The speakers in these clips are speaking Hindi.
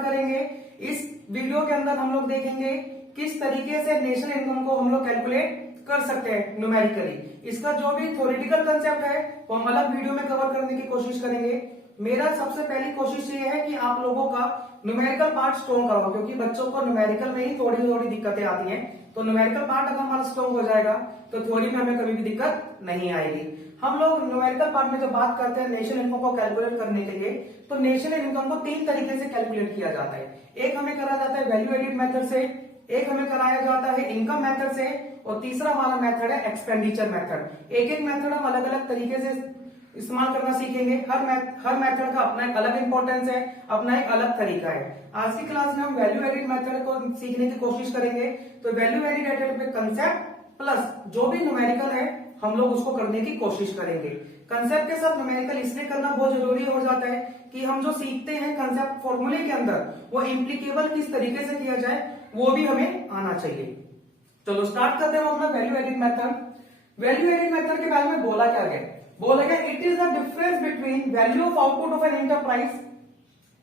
स्टार्ट करेंगे। इस वीडियो के अंदर हम लोग देखेंगे किस तरीके से नेशनल इनकम को हम लोग कैलकुलेट कर सकते हैं न्यूमेरिकली। इसका जो भी थ्योरेटिकल कंसेप्ट है वो हम अलग वीडियो में कवर करने की कोशिश करेंगे। मेरा सबसे पहली कोशिश ये है कि आप लोगों का न्यूमेरिकल पार्ट स्ट्रॉन्ग करवाओ, क्योंकि बच्चों को न्यूमेरिकल में ही थोड़ी थोड़ी दिक्कतें आती हैं। तो न्यूमेरिकल पार्ट अगर हमारा स्ट्रॉन्ग हो जाएगा तो थ्योरी में हमें कभी भी दिक्कत नहीं आएगी। हम लोग न्यूमेरिकल पार्ट में जब बात करते हैं नेशनल इनकम को कैलकुलेट करने के लिए, तो नेशनल इनकम को 3 तरीके से कैलकुलेट किया जाता है। एक हमें करा जाता है वैल्यू एडिड मेथड से, एक हमें कराया जाता है इनकम मेथड से, और तीसरा हमारा मेथड है एक्सपेंडिचर मेथड। एक एक मेथड हम अलग अलग तरीके से इस्तेमाल करना सीखेंगे। हर मेथड का अपना एक अलग इंपॉर्टेंस है, अपना एक अलग तरीका है। आज की क्लास में हम वैल्यू एडिड मेथड को सीखने की कोशिश करेंगे। तो वैल्यू एडिड पे कंसेप्ट प्लस जो भी न्यूमेरिकल है हम लोग उसको करने की कोशिश करेंगे। कंसेप्ट के साथ न्यूमेरिकल इसलिए करना बहुत जरूरी हो जाता है कि हम जो सीखते हैं कंसेप्ट फॉर्मूले के अंदर वो इम्प्लीकेबल किस तरीके से किया जाए वो भी हमें आना चाहिए। चलो स्टार्ट करते हैं अपना value added method. Value added method के बारे में बोला क्या गया? बोला गया it is the difference between value of output of an enterprise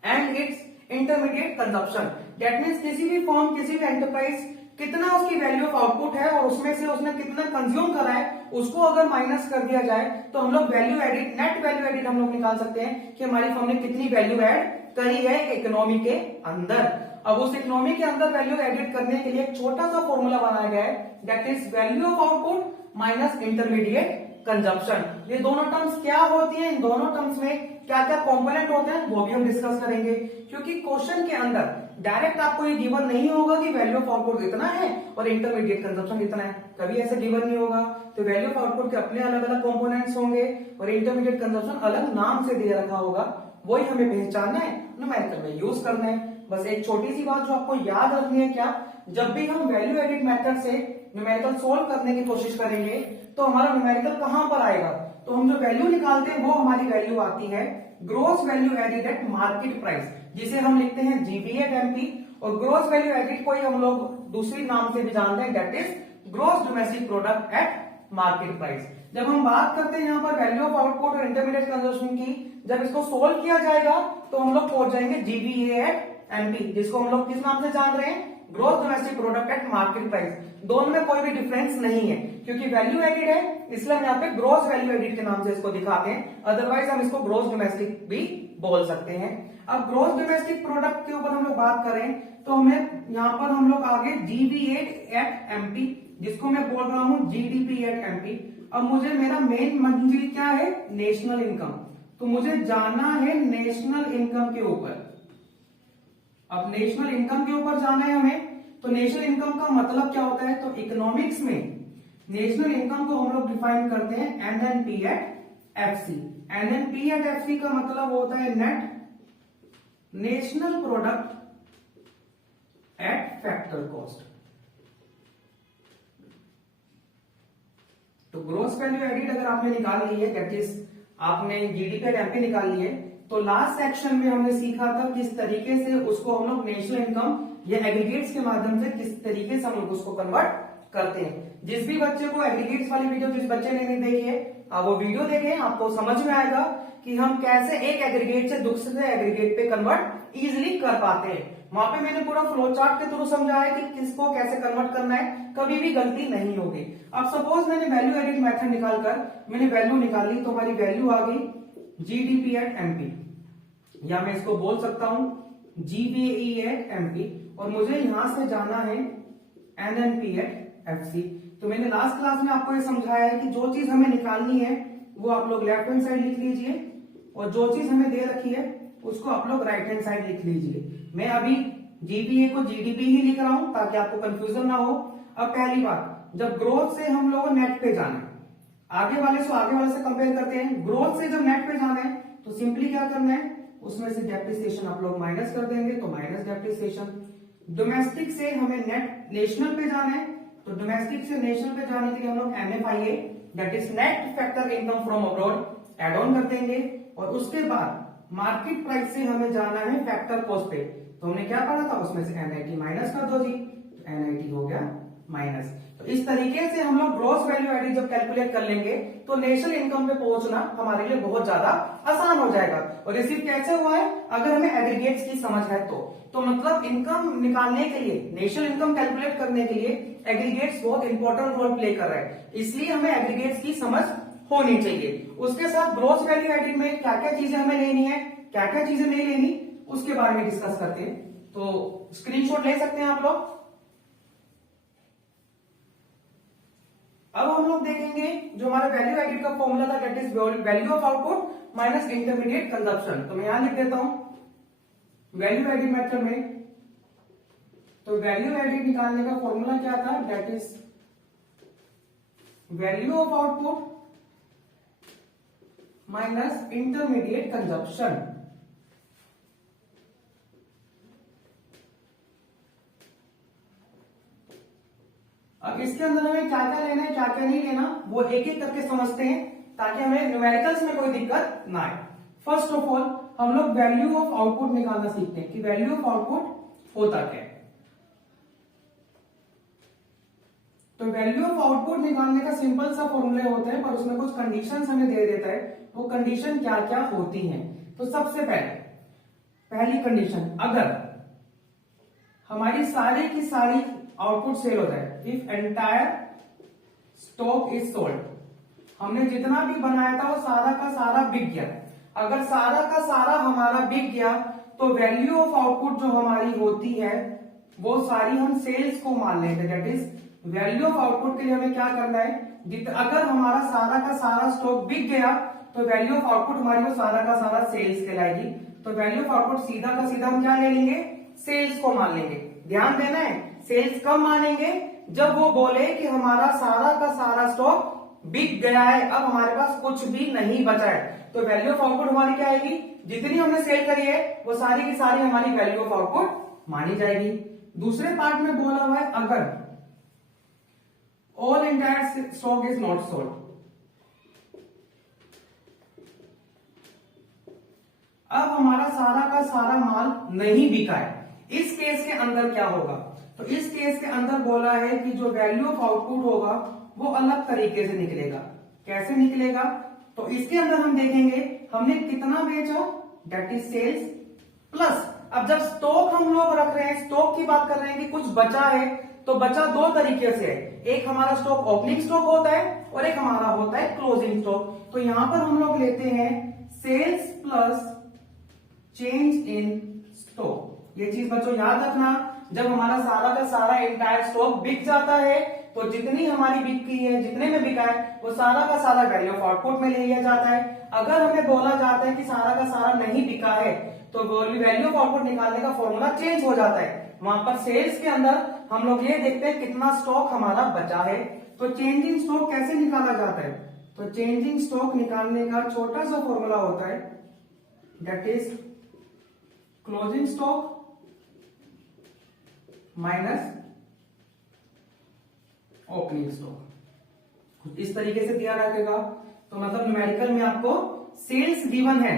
and it's intermediate consumption. That means किसी भी फर्म, किसी भी एंटरप्राइज कितना उसकी वैल्यू ऑफ आउटपुट है और उसमें से उसने कितना कंज्यूम करा है, उसको अगर माइनस कर दिया जाए तो हम लोग value added, net value added हम लोग निकाल सकते हैं कि हमारी फर्म ने कितनी वैल्यू एड करी है इकोनॉमी के अंदर। अब उस इकोनॉमी के अंदर वैल्यू एडिट करने के लिए एक छोटा सा फॉर्मूला बनाया गया है, that is value of output minus intermediate consumption. ये दोनों टर्म्स क्या होती हैं, इन दोनों टर्म्स में क्या क्या कंपोनेंट होते हैं वो भी हम डिस्कस करेंगे। क्योंकि क्वेश्चन के अंदर डायरेक्ट आपको ये गिवन नहीं होगा कि वैल्यू ऑफ आउटपुट इतना है और इंटरमीडिएट कंजप्शन इतना है, कभी ऐसे गिवन नहीं होगा। तो वैल्यू ऑफ आउटपुट के अपने अलग अलग कंपोनेंट्स होंगे और इंटरमीडिएट कंजप्शन अलग नाम से दे रखा होगा, वही हमें पहचानना है, न्यूमेरिकल में यूज करना है। बस एक छोटी सी बात जो आपको याद रखनी है, क्या जब भी हम वैल्यू एडिड मेथड से न्यूमेरिकल सोल्व करने की कोशिश करेंगे तो हमारा न्यूमेरिकल कहां पर आएगा? तो हम जो वैल्यू निकालते हैं वो हमारी वैल्यू आती है gross value added at market price, जिसे हम लिखते हैं जीबी एट एमपी। और ग्रोस वैल्यू एडिड को ही हम लोग दूसरी नाम से भी जानते हैं, that is gross domestic product at market price. जब हम बात करते हैं यहाँ पर वैल्यू ऑफ आउटपुट और इंटरमीडिएट कंजप्शन की, जब इसको सोल्व किया जाएगा तो हम लोग पहुंच जाएंगे जीबीए एट एमपी, जिसको हम लोग किस नाम से जान रहे हैं? Gross domestic product at market price. दोनों में कोई भी डिफरेंस नहीं है, क्योंकि वैल्यू एडिड है इसलिए हम यहाँ पे ग्रोस वैल्यू एडिड के नाम से इसको दिखाते हैं, अदरवाइज हम इसको ग्रोस डोमेस्टिक भी बोल सकते हैं। अब ग्रोस डोमेस्टिक प्रोडक्ट के ऊपर हम लोग बात करें तो हमें यहाँ पर हम लोग आगे जीबी8 एट एमपी, जिसको मैं बोल रहा हूँ जीडीपी एट एमपी। अब मुझे मेरा मेन मंजिल क्या है? National income. तो मुझे जाना है नेशनल इनकम के ऊपर। अब नेशनल इनकम के ऊपर जाना है हमें, तो नेशनल इनकम का मतलब क्या होता है? तो इकोनॉमिक्स में नेशनल इनकम को हम लोग डिफाइन करते हैं NNP at FC. NNP at FC का मतलब होता है net national product at factor cost. तो ग्रोस वैल्यू एडिड अगर आपने निकाल ली है, दैट इज आपने जीडीपी एट एमपी निकाल ली है, तो लास्ट सेक्शन में हमने सीखा था किस तरीके से उसको हम लोग नेशनल इनकम या एग्रीगेट्स के माध्यम से किस तरीके से हम लोग उसको कन्वर्ट करते हैं। जिस भी बच्चे को एग्रीगेट्स वाली वीडियो जिस बच्चे ने नहीं देखी है, आप वो वीडियो देखें, आपको समझ में आएगा कि हम कैसे एक एग्रीगेट से दूसरे एग्रीगेट पे कन्वर्ट इजिली कर पाते हैं। वहां पे मैंने पूरा फ्लो चार्ट के थ्रू समझाया कि किसको कैसे कन्वर्ट करना है, कभी भी गलती नहीं होगी। अब सपोज मैंने वैल्यू एडिड मेथड निकालकर मैंने वैल्यू निकाली, तो हमारी वैल्यू आ गई जीडीपी एट एमपी, या मैं इसको बोल सकता हूं जीबीई एट एमपी, और मुझे यहां से जाना है एनएनपी एट एफसी। तो मैंने लास्ट क्लास में आपको ये समझाया है कि जो चीज हमें निकालनी है वो आप लोग लेफ्ट हैंड साइड लिख लीजिए, और जो चीज हमें दे रखी है उसको आप लोग राइट हैंड साइड लिख लीजिए। मैं अभी जीबीए को जीडीपी ही लिख रहा हूं ताकि आपको कंफ्यूजन ना हो। अब पहली बात, जब ग्रोथ से हम लोग नेट पे जाना है, आगे वाले से कंपेयर करते हैं, ग्रोथ से जब नेट पे जाना है तो सिंपली क्या करना है, उसमें से डेप्रिसिएशन आप लोग माइनस कर देंगे, तो माइनस डेप्रिसिएशन। डोमेस्टिक से हमें नेट नेशनल पे जाना है, तो डोमेस्टिक से नेशनल पे जाने के लिए हम लोग NFIA that is net factor income from abroad add on कर देंगे। और उसके बाद मार्केट प्राइस से हमें जाना है फैक्टर कॉस्ट पे, तो हमने क्या पढ़ा था, उसमें से एनआईटी माइनस कर दो जी, तो एनआईटी हो गया माइनस। तो इस तरीके से हम लोग ग्रॉस वैल्यू एडिड जब कैलकुलेट कर लेंगे तो नेशनल इनकम पे पहुंचना हमारे लिए बहुत ज्यादा आसान हो जाएगा। और रिसीव कैसे हुआ है, अगर हमें एग्रीगेट्स की समझ है तो मतलब इनकम निकालने के लिए, नेशनल इनकम कैलकुलेट करने के लिए एग्रीगेट्स बहुत इंपॉर्टेंट रोल प्ले कर रहा है, इसलिए हमें एग्रीगेट्स की समझ होनी चाहिए। उसके साथ ग्रॉस वैल्यू एडिड में क्या क्या चीजें हमें लेनी है, क्या क्या चीजें नहीं लेनी, उसके बारे में डिस्कस करते हैं। तो स्क्रीनशॉट ले सकते हैं आप लोग। अब हम लोग देखेंगे जो हमारा वैल्यू एडिड का फॉर्मूला था, that is value of output minus intermediate consumption. तो मैं यहां लिख देता हूं वैल्यू एडिड मेथड में। तो वैल्यू एडिड निकालने का फॉर्मूला क्या था, that is value of output minus intermediate consumption. अब इसके अंदर हमें क्या क्या लेना है, क्या क्या नहीं लेना, वो एक एक करके समझते हैं ताकि हमें न्यूमेरिकल्स में कोई दिक्कत ना आए। फर्स्ट ऑफ ऑल हम लोग वैल्यू ऑफ आउटपुट निकालना सीखते हैं कि वैल्यू ऑफ आउटपुट होता क्या है। तो वैल्यू ऑफ आउटपुट निकालने का सिंपल सा फॉर्मूले होते हैं, पर उसमें कुछ कंडीशंस हमें दे देता है। वो कंडीशन क्या क्या होती हैं, तो सबसे पहली कंडीशन, अगर हमारी सारी की सारी आउटपुट सेल हो जाए, if entire stock is sold, हमने जितना भी बनाया था वो सारा का सारा बिक गया। अगर सारा का सारा हमारा बिक गया तो वैल्यू ऑफ आउटपुट जो हमारी होती है वो सारी हम सेल्स को मान लेंगे। That is value of output के लिए हमें क्या करना है, अगर हमारा सारा का सारा स्टॉक बिक गया तो वैल्यू ऑफ आउटपुट हमारी वो सारा का सारा सेल्स कहलाएगी। तो वैल्यू ऑफ आउटपुट सीधा का सीधा हम क्या ले लेंगे, सेल्स को मान लेंगे। ध्यान देना है, सेल्स कब मानेंगे, जब वो बोले कि हमारा सारा का सारा स्टॉक बिक गया है, अब हमारे पास कुछ भी नहीं बचा है। तो वैल्यू ऑफ आउटपुट हमारी क्या आएगी, जितनी हमने सेल करी है वो सारी की सारी हमारी वैल्यू ऑफ आउटपुट मानी जाएगी। दूसरे पार्ट में बोला हुआ है अगर all entire stock is not sold, अब हमारा सारा का सारा माल नहीं बिका है, इस केस के अंदर क्या होगा, तो इस केस के अंदर बोला है कि जो वैल्यू ऑफ आउटपुट होगा वो अलग तरीके से निकलेगा। कैसे निकलेगा, तो इसके अंदर हम देखेंगे हमने कितना बेचा, दैट इज सेल्स प्लस, अब जब स्टॉक हम लोग रख रहे हैं, स्टॉक की बात कर रहे हैं कि कुछ बचा है, तो बचा दो तरीके से है, एक हमारा स्टॉक ओपनिंग स्टॉक होता है और एक हमारा होता है क्लोजिंग स्टॉक। तो यहां पर हम लोग लेते हैं sales plus change in stock. ये चीज बच्चों याद रखना, जब हमारा सारा का सारा एंटायर स्टॉक बिक जाता है तो जितनी हमारी बिक्री है, जितने में बिका है वो सारा का सारा वैल्यू ऑफ आउटपुट में ले लिया जाता है। अगर हमें बोला जाता है कि सारा का सारा नहीं बिका है तो वैल्यू ऑफ आउटपुट निकालने का फॉर्मूला चेंज हो जाता है। वहां पर सेल्स के अंदर हम लोग ये देखते हैं कितना स्टॉक हमारा बचा है। तो चेंजिंग स्टॉक कैसे निकाला जाता है, तो चेंजिंग स्टॉक निकालने का छोटा सा फॉर्मूला होता है, that is closing stock minus opening stock. इस तरीके से दिया रखेगा। तो मतलब न्यूमेरिकल में आपको सेल्स गिवन है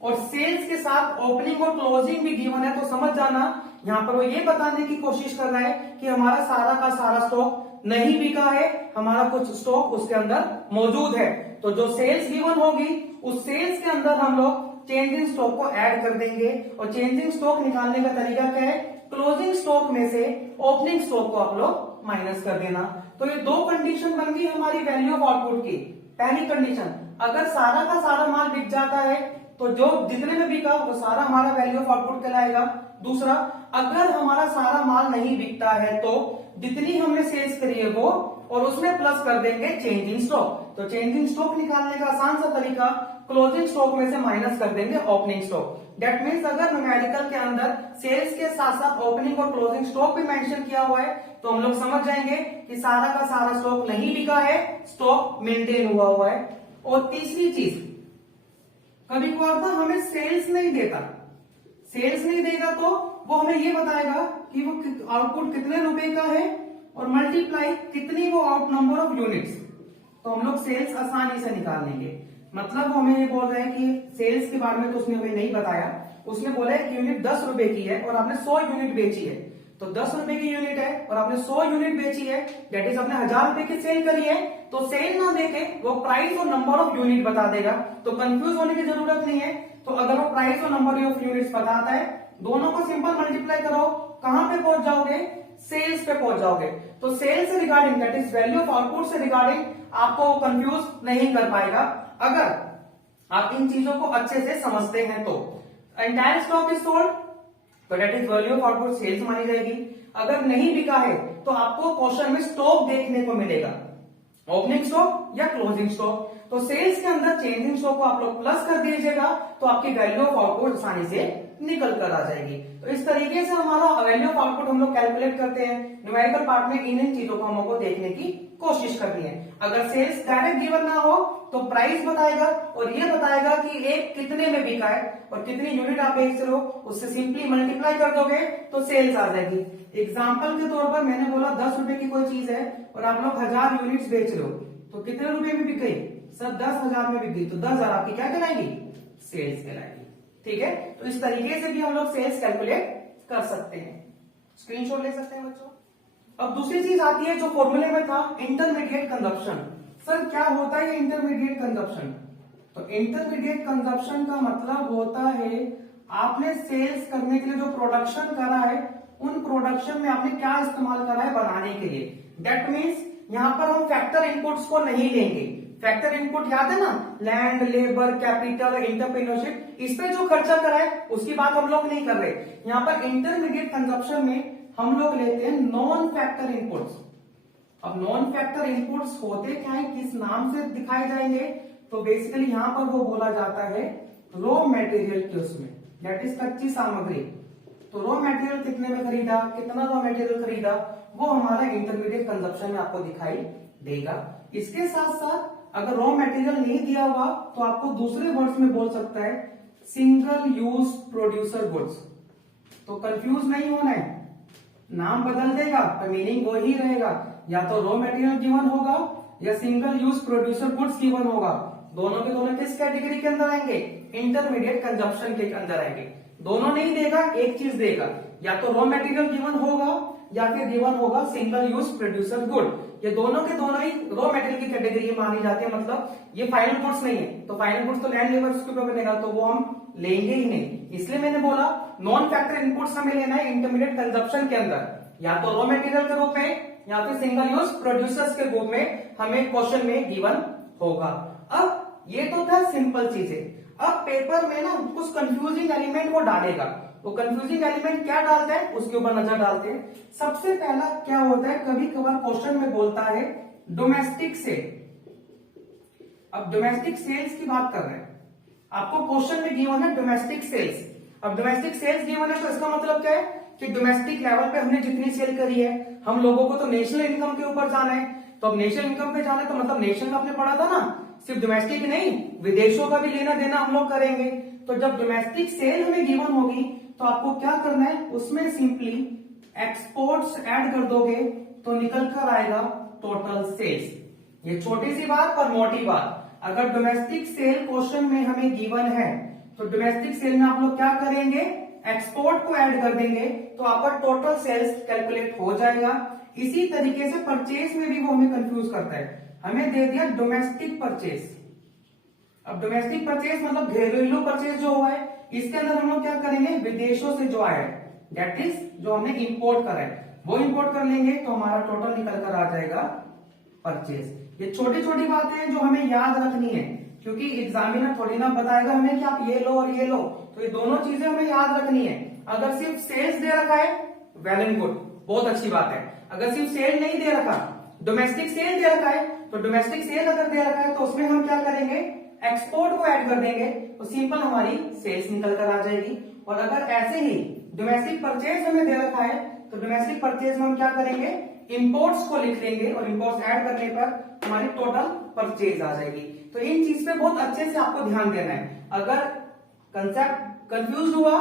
और सेल्स के साथ ओपनिंग और क्लोजिंग भी गिवन है, तो समझ जाना यहां पर वो ये बताने की कोशिश कर रहा है कि हमारा सारा का सारा स्टॉक नहीं बिका है, हमारा कुछ स्टॉक उसके अंदर मौजूद है। तो जो सेल्स गिवन होगी उस सेल्स के अंदर हम लोग चेंजिंग स्टॉक को ऐड कर देंगे। और चेंजिंग स्टॉक निकालने का तरीका क्या है, क्लोजिंग स्टॉक में से ओपनिंग स्टॉक को आप लोग माइनस कर देना। तो ये दो कंडीशन बन गई हमारी वैल्यू ऑफ आउटपुट की। पहली कंडीशन, अगर सारा का सारा माल बिक जाता है तो जो जितने में बिका वो सारा हमारा वैल्यू ऑफ आउटपुट कहलाएगा। दूसरा, अगर हमारा सारा माल नहीं बिकता है तो जितनी हमने सेल्स करी है वो, और उसमें प्लस कर देंगे चेंजिंग स्टॉक। तो चेंजिंग स्टॉक निकालने का आसान सा तरीका, क्लोजिंग स्टॉक में से माइनस कर देंगे ओपनिंग स्टॉक। दैट मीन्स अगर न्यूमेरिकल के अंदर सेल्स के साथ साथ ओपनिंग और क्लोजिंग स्टॉक भी मेंशन किया हुआ है तो हम लोग समझ जाएंगे कि सारा का सारा स्टॉक नहीं बिका है, स्टॉक मेंटेन हुआ है। और तीसरी चीज, कभी कभार ना हमें सेल्स नहीं देता, सेल्स नहीं देगा तो वो हमें ये बताएगा कि वो आउटपुट कितने रुपए का है और मल्टीप्लाई कितनी वो आउट नंबर ऑफ यूनिट्स। तो हम लोग सेल्स आसानी से निकाल लेंगे। मतलब हमें ये बोल रहे हैं कि सेल्स के बारे में तो उसने हमें नहीं बताया, उसने बोला है कि यूनिट 10 रुपए की है और आपने 100 यूनिट बेची है, तो 10 रुपए की यूनिट है और आपने 100 यूनिट बेची है, दैट इज आपने 1000 रुपए की सेल करी है, तो सेल ना देके वो प्राइस और नंबर ऑफ यूनिट बता देगा, तो कंफ्यूज होने की जरूरत नहीं है। तो अगर वो प्राइस और नंबर ऑफ यूनिट्स बताता है, दोनों को सिंपल मल्टीप्लाई करो, कहां पे पहुंच जाओगे, सेल्स पे पहुंच जाओगे। तो सेल्स से regarding, that is value of output से रिगार्डिंग आपको कंफ्यूज नहीं कर पाएगा अगर आप इन चीजों को अच्छे से समझते हैं। तो एंटायर स्टॉक इज सोल्ड, तो that is value of output sales मानी जाएगी। अगर नहीं बिका है तो आपको क्वेश्चन में स्टॉक देखने को मिलेगा, ओपनिंग स्टॉक या क्लोजिंग स्टॉक। तो सेल्स के अंदर चेंजिंग स्टॉक को आप लोग प्लस कर दीजिएगा, तो आपकी वैल्यू ऑफ आउटपुट आसानी से निकल कर आ जाएगी। तो इस तरीके से हमारा वैल्यू ऑफ आउटपुट हम लोग कैलकुलेट करते हैं। न्यूमेरिकल पार्ट में इन चीजों को हमको देखने की कोशिश करनी है। अगर सेल्स डायरेक्ट गिवन ना हो तो प्राइस बताएगा और ये बताएगा कि एक कितने में बिका है और कितनी यूनिट आप बेच रहे हो, उससे सिंपली मल्टीप्लाई कर दोगे तो सेल्स आ जाएगी। एग्जाम्पल के तौर पर मैंने बोला 10 रुपए की कोई चीज है और आप लोग 1000 यूनिट्स बेच रहे हो, तो कितने रुपए में बिक गई, सर 10,000 में बिक गई, तो 10,000 आपकी क्या कहलाएगी, सेल्स कहलाएगी। ठीक है, तो इस तरीके से भी हम लोग सेल्स कैलकुलेट कर सकते हैं। स्क्रीनशॉट ले सकते हैं बच्चों। अब दूसरी चीज आती है जो फॉर्मूले में था, इंटरमीडिएट कंजप्शन। सर क्या होता है इंटरमीडिएट कंजप्शन? तो इंटरमीडिएट कंजप्शन का मतलब होता है आपने सेल्स करने के लिए जो प्रोडक्शन करा है, उन प्रोडक्शन में आपने क्या इस्तेमाल करा है बनाने के लिए। दैट मीन्स यहां पर हम फैक्टर इनपुट्स को नहीं लेंगे। फैक्टर इनपुट याद है ना, लैंड, लेबर, कैपिटल, एंटरप्रेन्योरशिप, इस पे जो खर्चा करा है उसकी बात हम लोग नहीं कर रहे। यहाँ पर इंटरमीडिएट कंजप्शन में हम लोग लेते हैं नॉन फैक्टर इनपुट्स। अब नॉन फैक्टर इनपुट्स होते क्या है, किस नाम से दिखाए जाएंगे, तो बेसिकली यहां पर वो बोला जाता है रॉ मटेरियल के उसमें, दैट इज कच्ची सामग्री। तो रॉ मटेरियल कितने में खरीदा, कितना रॉ मटेरियल खरीदा, वो हमारा इंटरमीडिएट कंजप्शन में आपको दिखाई देगा। इसके साथ साथ अगर रॉ मटेरियल नहीं दिया हुआ तो आपको दूसरे वर्ड्स में बोल सकता है सिंगल यूज प्रोड्यूसर गुड्स। तो कंफ्यूज नहीं होना है, नाम बदल देगा पर मीनिंग वो ही रहेगा, या तो रॉ मटेरियल गिवन होगा या single use producer goods given होगा। दोनों के दोनों किस कैटेगरी के अंदर आएंगे, इंटरमीडिएट कंजप्शन के अंदर आएंगे। दोनों नहीं देगा, एक चीज देगा, या तो रॉ मटेरियल गिवन होगा या फिर गिवन होगा सिंगल यूज प्रोड्यूसर गुड। ये दोनों के दोनों ही रॉ मटेरियल की कैटेगरी मानी जाती है, मतलब ये फाइनल गुड्स नहीं है। तो फाइनल गुड्स तो लैंड लेबर के ऊपर बनेगा, तो वो हम लेंगे ही नहीं। इसलिए मैंने बोला नॉन फैक्टर इनपुट्स हमें लेना है इंटरमीडिएट कंजप्शन के अंदर, या तो रॉ मटेरियल के रूप में या फिर सिंगल यूज प्रोड्यूसर्स के रूप में हमें क्वेश्चन में गिवन होगा। अब ये तो था सिंपल चीजें। अब पेपर में ना कुछ कंफ्यूजिंग एलिमेंट वो डालेगा। वो कंफ्यूजिंग एलिमेंट क्या डालता है उसके ऊपर नजर डालते हैं। सबसे पहला क्या होता है, कभी कभार क्वेश्चन में बोलता है डोमेस्टिक सेल। अब डोमेस्टिक सेल्स की बात कर रहे हैं, आपको क्वेश्चन में गिवन है डोमेस्टिक सेल्स। अब डोमेस्टिक सेल्स गिवन है तो इसका मतलब क्या है कि डोमेस्टिक लेवल पे हमने जितनी सेल करी है, हम लोगों को तो नेशनल इनकम के ऊपर जाना है। तो अब नेशनल इनकम पे जाना है तो मतलब नेशनल आपने पढ़ा था ना, सिर्फ डोमेस्टिक नहीं विदेशों का भी लेना देना हम लोग करेंगे। तो जब डोमेस्टिक सेल हमें गिवन होगी तो आपको क्या करना है, उसमें सिंपली एक्सपोर्ट्स ऐड कर दोगे तो निकल कर आएगा टोटल सेल्स। ये छोटी सी बात पर मोटी बात। अगर डोमेस्टिक सेल क्वेश्चन में हमें गिवन है तो डोमेस्टिक सेल में आप लोग क्या करेंगे, एक्सपोर्ट को ऐड कर देंगे तो आपका टोटल सेल्स कैलकुलेट हो जाएगा। इसी तरीके से परचेज में भी वो हमें कंफ्यूज करता है। हमें दे दिया डोमेस्टिक परचेज। अब डोमेस्टिक परचेज मतलब घरेलू परचेज जो हुआ है, इसके अंदर हम लोग क्या करेंगे, विदेशों से जो आया है, दैट इज जो हमने इंपोर्ट करा है वो इंपोर्ट कर लेंगे तो हमारा टोटल निकल कर आ जाएगा परचेज। ये छोटी छोटी बातें हैं जो हमें याद रखनी है, क्योंकि एग्जामिनर थोड़ी ना बताएगा हमें कि आप ये लो और ये लो, तो ये दोनों चीजें हमें याद रखनी है। अगर सिर्फ सेल्स दे रखा है वेल एंड गुड, बहुत अच्छी बात है। अगर सिर्फ सेल नहीं दे रखा, डोमेस्टिक सेल दे रखा है, तो डोमेस्टिक सेल अगर दे रखा है तो उसमें हम क्या करेंगे, एक्सपोर्ट को ऐड कर देंगे तो सिंपल हमारी सेल्स निकल कर आ जाएगी। और अगर ऐसे ही डोमेस्टिक परचेज हमें दे रखा है तो डोमेस्टिक परचेज में हम क्या करेंगे, इंपोर्ट्स को लिख लेंगे और इंपोर्ट्स ऐड करने पर हमारी टोटल परचेज आ जाएगी। तो इन चीज पे बहुत अच्छे से आपको ध्यान देना है। अगर कंसेप्ट कंफ्यूज हुआ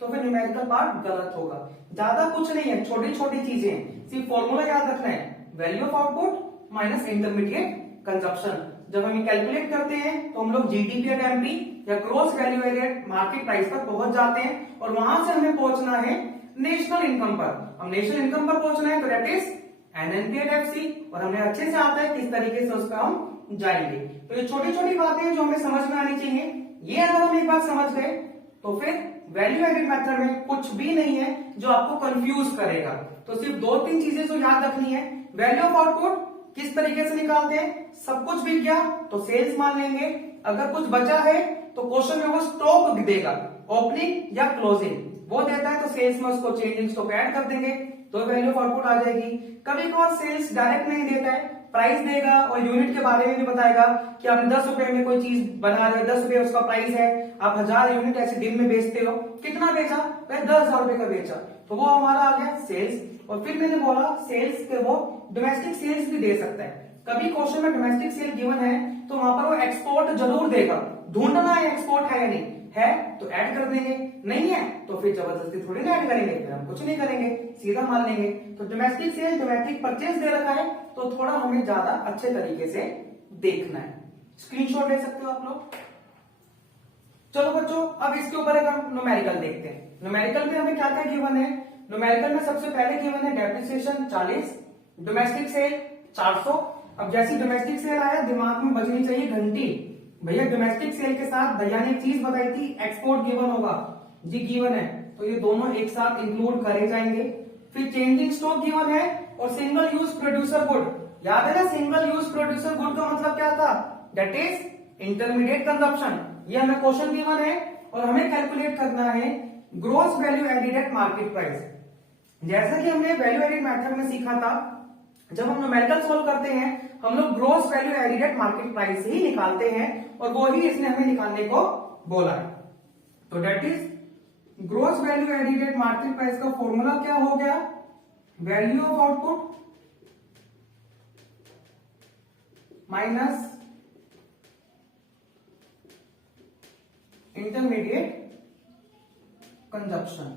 तो फिर न्यूमेरिकल पार्ट गलत होगा। ज्यादा कुछ नहीं है, छोटी छोटी चीजें, सिर्फ फॉर्मूला याद रखना है, value of output minus intermediate consumption. जब हम कैलकुलेट करते हैं तो हम लोग जीडीपी एट एमपी या gross value added market price पर पहुंच जाते हैं और वहां से हमें पहुंचना है नेशनल इनकम पर। हम नेशनल इनकम पर पहुंचना है तो दैट इज NNPFC, और हमें अच्छे से आता है किस तरीके से उसका हम जाएंगे। तो ये छोटी छोटी बातें जो हमें समझ में आनी चाहिए, ये अगर हम एक बार समझ गए तो फिर वैल्यू एडिड मेथड में कुछ भी नहीं है जो आपको कंफ्यूज करेगा। तो सिर्फ दो तीन चीजें जो याद रखनी है, वैल्यू ऑफ आउटपुट किस तरीके से निकालते हैं, सब कुछ बिक गया तो सेल्स मान लेंगे, अगर कुछ बचा है तो क्वेश्चन में वो स्टॉक देगा, ओपनिंग या क्लोजिंग वो देता है तो सेल्स में उसको चेंजिंग स्टॉक ऐड कर देंगे तो वैल्यू ऑफ आउटपुट आ जाएगी। कभी कभार सेल्स डायरेक्ट नहीं देता है, प्राइस देगा और यूनिट के बारे में भी बताएगा कि आपने 10 रुपए में कोई चीज बना रहे हो, 10 रुपए उसका प्राइस है, आप 1000 यूनिट ऐसे दिन में बेचते हो, कितना बेचा, वह 10,000 रुपए का बेचा, तो वो हमारा आ गया सेल्स। और फिर मैंने बोला सेल्स के वो डोमेस्टिक सेल्स भी दे सकता है। कभी क्वेश्चन में डोमेस्टिक सेल गिवन है तो वहां पर वो एक्सपोर्ट जरूर देगा, ढूंढना है एक्सपोर्ट है या नहीं है तो ऐड कर देंगे, नहीं है तो फिर जबरदस्ती थोड़ी ना ऐड करेंगे, फिर हम कुछ नहीं करेंगे, सीधा मान लेंगे। तो डोमेस्टिक सेल डोमेस्टिक परचेज दे रखा है तो थोड़ा हमें ज्यादा अच्छे तरीके से देखना है। स्क्रीनशॉट ले सकते हो आप लोग। चलो बच्चों, अब इसके ऊपर एक हम न्यूमेरिकल देखते हैं। न्यूमेरिकल में हमें क्या क्या गिवन है, न्यूमेरिकल में सबसे पहले गिवन है डेप्रिसिएशन 40, डोमेस्टिक सेल 400। अब जैसी डोमेस्टिक सेल आया दिमाग में बजनी चाहिए घंटी, भैया डोमेस्टिक सेल के साथ भैया ने एक चीज बताई थी एक्सपोर्ट गिवन होगा जी, गिवन है तो ये दोनों एक साथ इंक्लूड करे जाएंगे। फिर चेंजिंग स्टॉक गिवन है और सिंगल यूज प्रोड्यूसर गुड, याद है ना सिंगल यूज प्रोड्यूसर गुड का मतलब क्या था, दैट इज इंटरमीडिएट कंजप्शन। ये हमें क्वेश्चन गिवन है और हमें कैलकुलेट करना है gross value added at market price. जैसा कि हमने वैल्यू एडिड मेथड में सीखा था, जब हम न्यूमेरिकल सॉल्व करते हैं हम लोग gross value added at market price ही निकालते हैं और वो ही इसने हमें निकालने को बोला है। तो that is gross value added at market price का फॉर्मूला क्या हो गया, value of output minus intermediate consumption.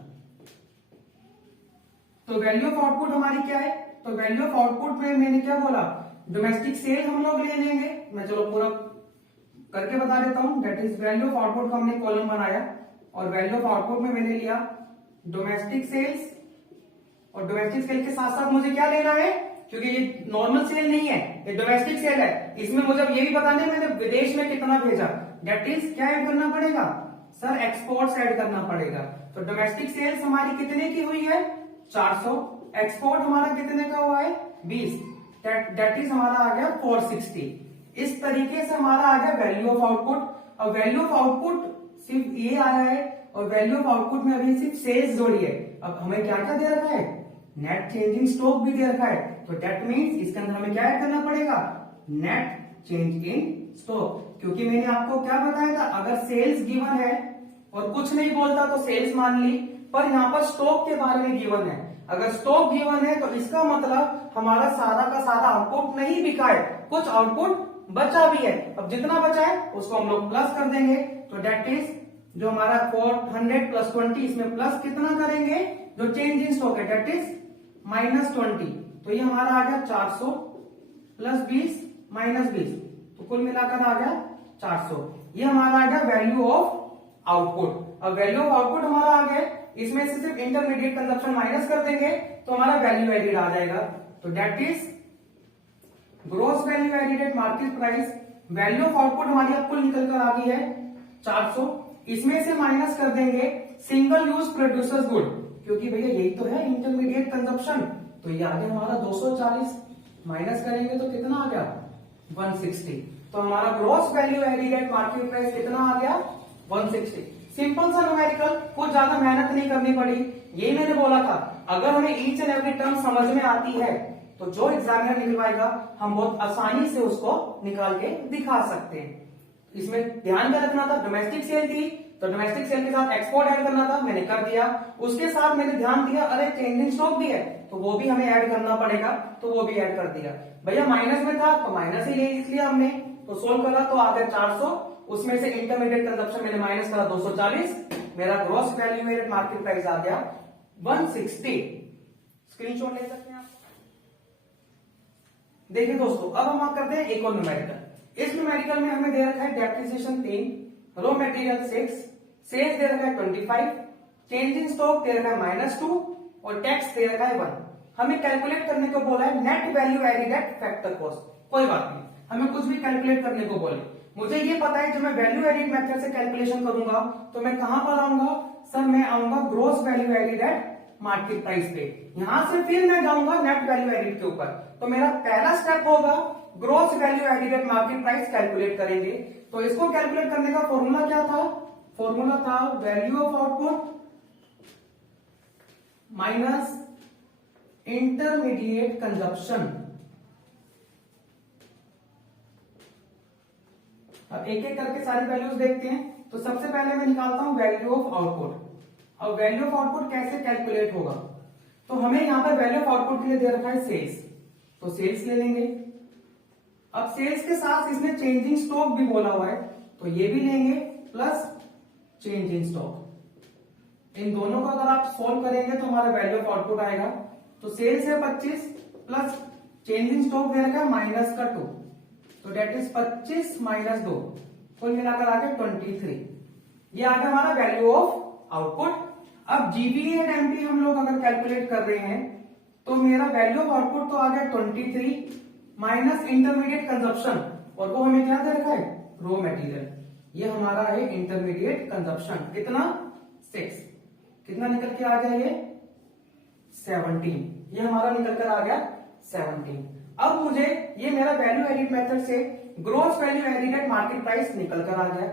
तो वैल्यू ऑफ आउटपुट हमारी क्या है, तो वैल्यू ऑफ आउटपुट में मैंने क्या बोला, डोमेस्टिक सेल हम लोग ले लेंगे, मैं चलो पूरा करके बता देता हूं। That is value of output का हमने कॉलम बनाया और वैल्यू ऑफ आउटपुट में मैंने लिया डोमेस्टिक सेल्स, और डोमेस्टिक सेल के साथ साथ मुझे क्या लेना है, क्योंकि ये नॉर्मल सेल नहीं है ये डोमेस्टिक सेल है, इसमें मुझे ये भी बताना है मैंने विदेश में कितना भेजा, दैट इज क्या ऐड करना पड़ेगा सर, एक्सपोर्ट्स ऐड करना पड़ेगा। तो डोमेस्टिक सेल्स हमारी कितने की हुई है 400, एक्सपोर्ट हमारा कितने का हुआ है 20, दैट इज हमारा आ गया 460। इस तरीके से हमारा आ गया वैल्यू ऑफ आउटपुट। अब वैल्यू ऑफ आउटपुट सिर्फ ये आया है और वैल्यू ऑफ आउटपुट में अभी सिर्फ सेल्स जोड़ी है। अब हमें क्या क्या दे रखा है, नेट चेंजिंग स्टॉक भी दे रखा है, तो दैट मीन्स इसके अंदर हमें क्या ऐड करना पड़ेगा, नेट चेंज इन स्टॉक। क्योंकि मैंने आपको क्या बताया था, अगर सेल्स गिवन है और कुछ नहीं बोलता तो सेल्स मान ली, पर यहाँ पर स्टॉक के बारे में गिवन है, अगर स्टॉक गिवन है तो इसका मतलब हमारा सारा का सारा आउटपुट नहीं बिका है, कुछ आउटपुट बचा भी है। अब जितना बचा है उसको हम लोग प्लस कर देंगे, तो दैट इज जो हमारा 400 प्लस 20, इसमें प्लस कितना करेंगे, जो चेंज इन स्टॉक है दैट इज -20, तो ये हमारा आ गया 400 प्लस 20 माइनस 20, तो कुल मिलाकर आ गया 400। ये हमारा आ गया वैल्यू ऑफ आउटपुट। अब वैल्यू ऑफ आउटपुट हमारा आ गया, इसमें से सिर्फ इंटरमीडिएट कंजप्शन माइनस कर देंगे तो हमारा वैल्यू एडिड आ जाएगा, तो that is gross value added at market price. Value of output हमारी अब कुल निकल कर आ गई है 400, इसमें से माइनस कर देंगे सिंगल यूज प्रोड्यूसर्स गुड, क्योंकि भैया यही तो है इंटरमीडिएट कंजप्शन, तो ये आ गया हमारा 240, माइनस करेंगे तो कितना आ गया 160, तो हमारा gross value added at market price कितना आ गया 160। सिंपल सा न्यूमेरिकल, कुछ ज्यादा मेहनत नहीं करनी पड़ी। ये मैंने बोला था अगर हमें ईच एंड एवरी टर्म समझ में आती है तो जो एग्जामिनर निकलवाएगा हम बहुत आसानी से उसको निकाल के दिखा सकते हैं। इसमें ध्यान क्या रखना था, डोमेस्टिक सेल थी तो डोमेस्टिक सेल के साथ एक्सपोर्ट ऐड करना था, मैंने कर दिया। उसके साथ मैंने ध्यान दिया अरे चेंजिंग स्टॉक भी है तो वो भी हमें ऐड करना पड़ेगा, तो वो भी ऐड कर दिया। भैया माइनस में था तो माइनस ही ले लिया हमने, तो सोल्व करा तो आ गया 400, उसमें से इंटरमीडिएट कंजप्शन मैंने माइनस करा 240, मेरा gross value merit market price आ गया 160। स्क्रीनशॉट ले सकते हैं आप। देखिए दोस्तों, अब हम करते हैं एक और न्यूमेरिकल। इस न्यूमेरिकल में हमें दे रखा है डेप्रिसिएशन 3, रॉ मटेरियल 6, सेल्स दे रखा है 25, चेंज इन स्टॉक दे रखा है -2, और टैक्स दे रखा है 1। हमें कैलकुलेट करने को बोला है net value added at factor cost. कोई बात नहीं, हमें कुछ भी कैलकुलेट करने को बोले, मुझे ये पता है जब मैं वैल्यू एडिड मेथड से कैलकुलेशन करूंगा तो मैं कहां पर आऊंगा सर, मैं आऊंगा gross value added at market price पे। यहां से फिर मैं जाऊंगा नेट वैल्यू एडिड के ऊपर। तो मेरा पहला स्टेप होगा gross value added at market price calculate करेंगे। तो इसको कैलकुलेट करने का फॉर्मूला क्या था? फॉर्मूला था value of output minus intermediate consumption. अब एक एक करके सारी वैल्यूज देखते हैं। तो सबसे पहले मैं निकालता हूं वैल्यू ऑफ आउटपुट। अब वैल्यू ऑफ आउटपुट कैसे कैलकुलेट होगा? तो हमें यहां पर वैल्यू ऑफ आउटपुट के लिए दे रखा है सेल्स, तो सेल्स ले लेंगे। अब सेल्स के साथ इसमें चेंजिंग स्टॉक भी बोला हुआ है, तो ये भी लेंगे प्लस चेंज इन स्टॉक। इन दोनों को अगर आप सोल्व करेंगे तो हमारा वैल्यू ऑफ आउटपुट आएगा। तो सेल्स है 25 प्लस चेंज इन स्टॉक दे रखा है माइनस का 2, तो डेट इज 25 माइनस 2, कुल मिलाकर आ गया 23। ये आ गया हमारा वैल्यू ऑफ आउटपुट। अब जीबी एंड एमपी हम लोग अगर कैलकुलेट कर रहे हैं तो मेरा वैल्यू ऑफ आउटपुट तो आ गया 23 माइनस इंटरमीडिएट कंजप्शन, और वो हमें क्या दे रखा है? Raw material. ये हमारा है इंटरमीडिएट कंजप्शन, कितना 6, कितना निकल के आ गया? ये 17, ये हमारा निकल कर आ गया 17। अब मुझे ये मेरा वैल्यू एडिड मेथड से gross value added at market price निकल कर आ गया।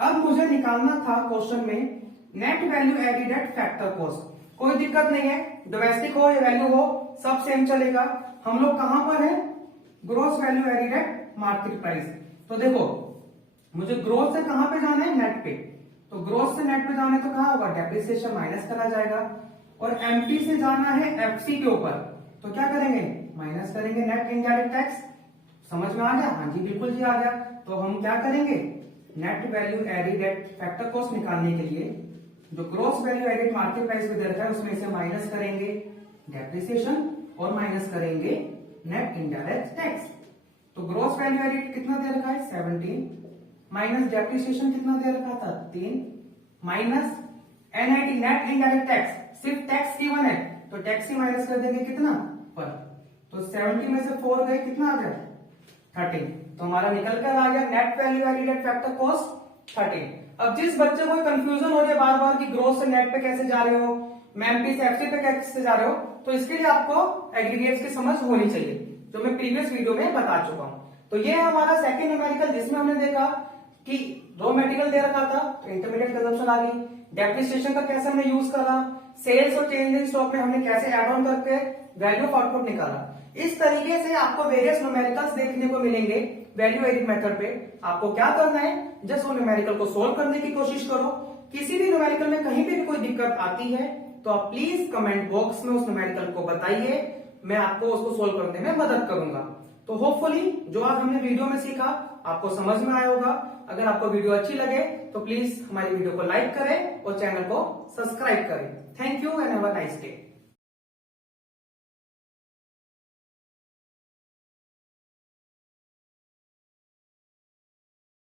अब मुझे निकालना था क्वेश्चन में net value added at factor cost. कोई दिक्कत नहीं है, डोमेस्टिक हो या वैल्यू हो सब सेम चलेगा। हम लोग कहां पर है? Gross value added at market price. तो देखो मुझे ग्रोस से कहां पे जाना है? नेट पे। तो ग्रोस से नेट पे जाना है तो कहां होगा? डेप्रिसिएशन माइनस करा जाएगा। और एमपी से जाना है एफसी के ऊपर, तो क्या करेंगे? माइनस करेंगे नेट इनडायरेक्ट टैक्स। समझ में आ गया? हाँ जी बिल्कुल जी आ गया। तो हम क्या करेंगे? Net value added at factor cost निकालने के लिए जो gross value added market price में दे रखा है उसमें से माइनस करेंगे डेप्रिसिएशन और माइनस करेंगे नेट इनडायरेक्ट टैक्स। तो ग्रोस वैल्यू एडिड कितना दे रखा है? 17 माइनस डेप्रिसिएशन कितना दे रखा था? 3 minus NIT net indirect tax, सिर्फ टैक्स की 1 है तो टैक्स ही माइनस कर देंगे कितना? 1। तो 70 में से 4 गए, कितना आ गया? 13। तो हमारा निकल कर आ गया net value added at factor cost 13। अब जिस बच्चे को कंफ्यूजन हो रही है बार बार कि ग्रोस से नेट पे कैसे जा रहे हो, एमपी से एफसी पे कैसे जा रहे हो, तो इसके लिए आपको एग्रीगेट्स की समझ होनी चाहिए, जो मैं प्रीवियस वीडियो में बता चुका हूं। तो ये है हमारा सेकंड न्यूमेरिकल जिसमें हमने देखा कि रॉ मटेरियल दे रखा था तो इंटरमीडिएट कंजम्पशन आ गई, डेप्रिसिएशन का कैसे हमने यूज करा, सेल्स और चेंज इन स्टॉक में हमने कैसे एड ऑन करके वैल्यू ऑफ आउटपुट निकाला। इस तरीके से आपको वेरियस न्यूमेरिकल्स देखने को मिलेंगे वैल्यू एडिड मेथड पे। आपको क्या करना है? जस्ट वो न्यूमेरिकल को सोल्व करने की कोशिश करो। किसी भी न्यूमेरिकल में कहीं पे भी कोई दिक्कत आती है तो आप प्लीज कमेंट बॉक्स में उस न्यूमेरिकल को बताइए, मैं आपको उसको सोल्व करने में मदद करूंगा। तो होपफुली जो आज हमने वीडियो में सीखा आपको समझ में आया होगा। अगर आपको वीडियो अच्छी लगे तो प्लीज हमारी वीडियो को लाइक करें और चैनल को सब्सक्राइब करें। Thank you and have a nice day.